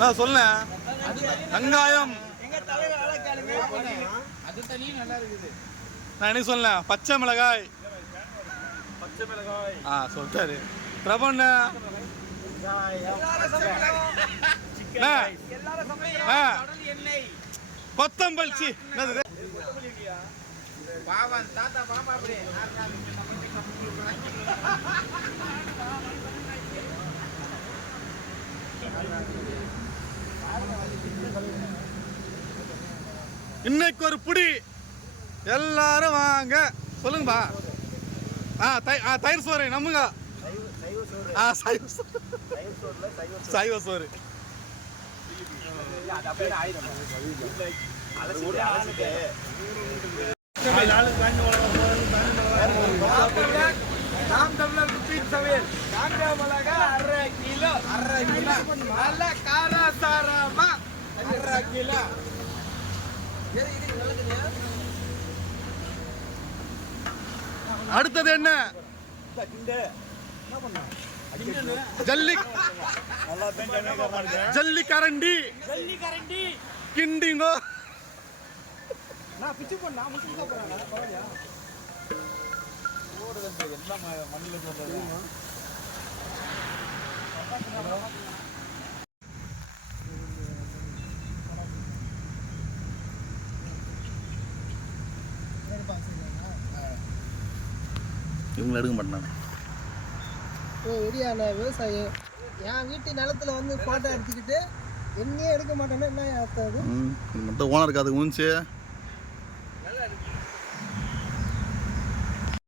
நான் சொல்ல வெங்காயம் நான் என்ன சொல்ல பச்சை மிளகாய் சொல்லிட்டாரு பிரபண்ண கொத்தம்பல் சி இன்னைக்கு ஒரு புடி எல்லாரும் வாங்க சொல்லுங்கப்பா. தயிர் சோறு நம்புங்க. சைவ சோறு நாம் தமிழர் குப்பின் சமையல் காஞ்ச மிளகா 1/2 கிலோ நல்ல காரசாரமா 1/2 கிலோ. அடுத்தது என்ன? ஜல்லி கரண்டி கிண்டிங்கோ. இவங்க எடுக்க மாட்டாங்க. வெளியான விவசாயம் என் வீட்டு நிலத்துல வந்து போட்டோ எடுத்துக்கிட்டு என்னையே எடுக்க மாட்டேன்னா என்ன அர்த்தம்? மட்டும் ஓனர் அதுக்கு முன்ச்சு